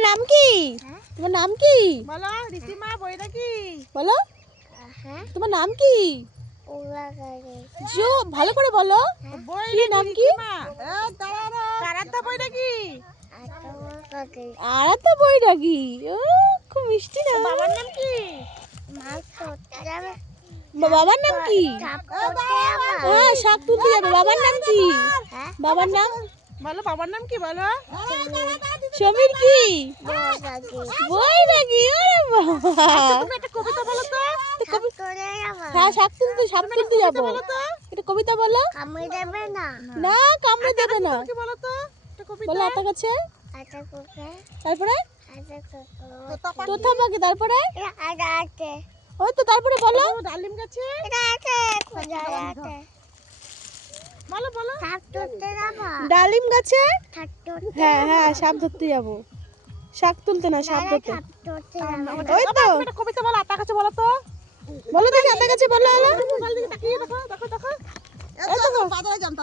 তোমার নাম কি? তোমার নাম কি? বলো ঋষিমা বইটা কি? বলো তোমার নাম কি? জো ভালো করে বলো। বইটা নাম কি? ঋষিমা। কারাতা বইটা কি? আরাতা বইটা কি? ও খুব মিষ্টি না। বাবার নাম কি? বাবার নাম কি? হ্যাঁ শাক তুলতে যাবে। বাবার নাম কি? বাবার নাম বলো বাবার নাম কি বলো? সমীর কি? বই নাকি? ওরে বাবা তুমি একটা কবিতা বলো তো। হ্যাঁ শাক তুলতে যাবো। বলো তো। এটা কবিতা বলো। না কামড়ে দেবে না। কি বলো তো? একটা কবিতা। বলো আতা গাছে। তারপরে তোতা পাখি। তারপরে ওই তো তারপরে বলো ডালিম গাছে। বলো বলো। ডালিম গাছে। হ্যাঁ হ্যাঁ সাপ ধরতে যাবো। শাক তুলতে না সাপ ধরতে। ওই তো একটা কবিতা বলো আতা গাছে বলো তো। বলো দেখি আতা গাছে বলো। দেখো দেখো দেখো।